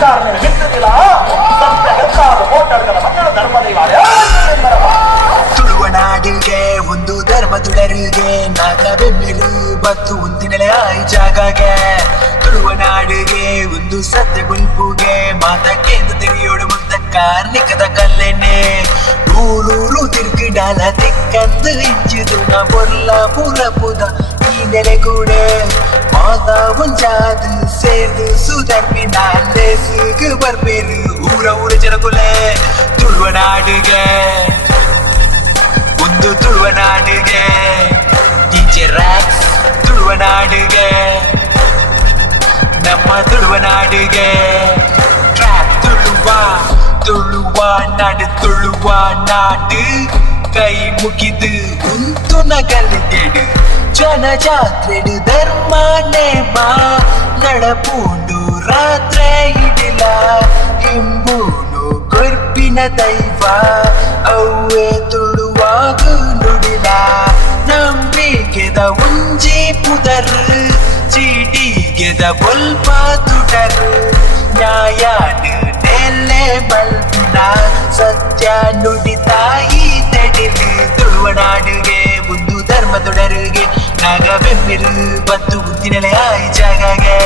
ಕಾರಣ ಬಿಟ್ಟದಿಲ್ಲ ಸತ್ಯ ಹೆದ್ದಾದ ಹೋಟೆಲ್ಗಳ ಮಕ್ಕಳ ಧರ್ಮ ದೈವಾಲಯ ತುಳುವ ನಾಡಿಗೆ ಒಂದು ಧರ್ಮ ತುಳರಿಗೆ ನಾಗ ಬೆಮ್ಮೆಲು ಬತ್ತು ಒಂದಿನಲೆ ಆಯ್ ಜಾಗಗೆ ತುಳುವ ನಾಡಿಗೆ ಒಂದು ಸತ್ಯ ಗುಂಪುಗೆ ಮಾತಕ್ಕೆಂದು ತೆರೆಯೋಡು ಮುಕ್ತ ಕಾರ್ಣಿಕದ ಕಲ್ಲೆನೆ ಊರೂರು ತಿರ್ಗಿಡಾಲ ತಿಕ್ಕಂದು ಇಂಚಿದು ನ ಬೊರ್ಲ ಪೂರ ಪುದ ಈ ನೆಲೆಗೂಡೆ ಮಾತಾ ಮುಂಜಾದು ಸೇರ್ದು ಸುಧರ್ಮಿ ನಾಲ್ಲೆ ಸುಗು ಬರ್ಬೇರು ಊರ ಜನಗುಲೆ ತುಳುವ ನಾಡಿಗೆ ಒಂದು ತುಳುವ ನಾಡಿಗೆ ಡಿಜೆ ರ್ಯಾಕ್ಸ್ ತುಳುವ ನಾಡಿಗೆ ನಮ್ಮ ತುಳುವ ನಾಡಿಗೆ ಟ್ರ್ಯಾಪ್ ತುಳುವ ನಾಡು ಕೈ ಮುಗಿದು ಉಂಟು ನಗಲಿಗೆಡು ಜನಜಾತ್ರೆಡು ಧರ್ಮ ನೇಮ ನಡಪೂಂಡು ರಾತ್ರೆ ಇಡಿಲ ಇಂಬೂನು ಕೊರ್ಪಿನ ದೈವ ಅವ್ವೇ ತುಳುವಾಗು ನುಡಿಲ ನಂಬಿಕೆದ ಉಂಜಿ ಪುದರು ಚೀಟಿಗೆದ ಬೊಲ್ಪ ತುಡರು ನ್ಯಾಯಾನು ನೆಲೆ ಮಲ್ಪಿನ ಸತ್ಯ ನುಡಿತಾಯಿ ತಡಿಲು ತುಳುವ ನಾಡಿಗೆ ಒಂದು ಧರ್ಮ ತೊಡರಿಗೆ ನಾಗ ಬೆಮ್ಮಿರು ಬತ್ತು ಬುದ್ಧಿನೆಲೆ ಆಯಿ ಜಾಗಗೆ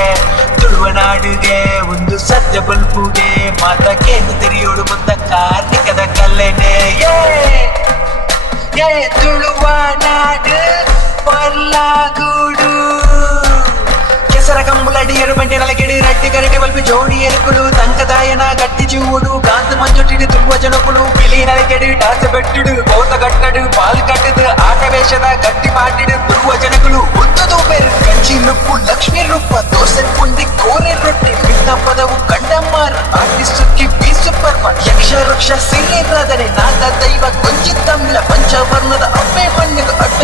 ತುಳುವ ನಾಡಿಗೆ ಒಂದು ಸತ್ಯ ಬಲ್ಪುಗೆ ಮಾತಕ್ಕೆಂದು ತೆರೆಯೋಡು ಬಂದ ಕಾರ್ಣಿಕದ ಕಲ್ಲೆನೆ ತುಳುವ ನಾಡು ಪರ್ಲಾಗೂಡು ಕೆಸರ ಕಂಬುಲಡಿಯರು ಬಂಡೆ ನಲಗೆಡು ರಟ್ಟಿ ಕರಟೆ ಬಲ್ಪಿ ಜೋಡಿ ಎರುಕುಳು ತಂಕದಾಯನ ಗಟ್ಟಿ ಚೂಡು ಕಾಂತ ಮಂಜೊಟ್ಟಿಡು ತುಂಬ ಜನಕುಳು ಬಿಳಿ ನಲಗೆಡು ಟಾಸ ಬೆಟ್ಟಿಡು ಗೋತ ಗಟ್ಟಡು ಪಾಲು ಕಟ್ಟದು ಆಟ ವೇಷದ ಗಟ್ಟಿ ಮಾಡಿಡು ತುಳುವ ಜನಗಳು ಒಂದು ಬೇರು ಕಂಚಿ ರುಪ್ಪು ಲಕ್ಷ್ಮಿ ರೂಪ ದೋಸೆ ಪುಂಡಿ ಕೋರೆ ರೊಟ್ಟಿ ಬಿಟ್ಟ ಪದವು ಕಂಡಮ್ಮಾರ್ ಆರ್ಟಿಸ್ಟುಕ್ಕಿ ಬೀಸು ಪರ್ವ ಯಕ್ಷ ವೃಕ್ಷ ಸಿರಿರಾದರೆ ನಾಗ ದೈವ ಕೊಂಚಿ ತಮ್ಮಿಲ ಪಂಚವರ್ಣದ ಅಪ್ಪೆ ಮಣ್ಣಿಗೆ ಅಡ್ಡ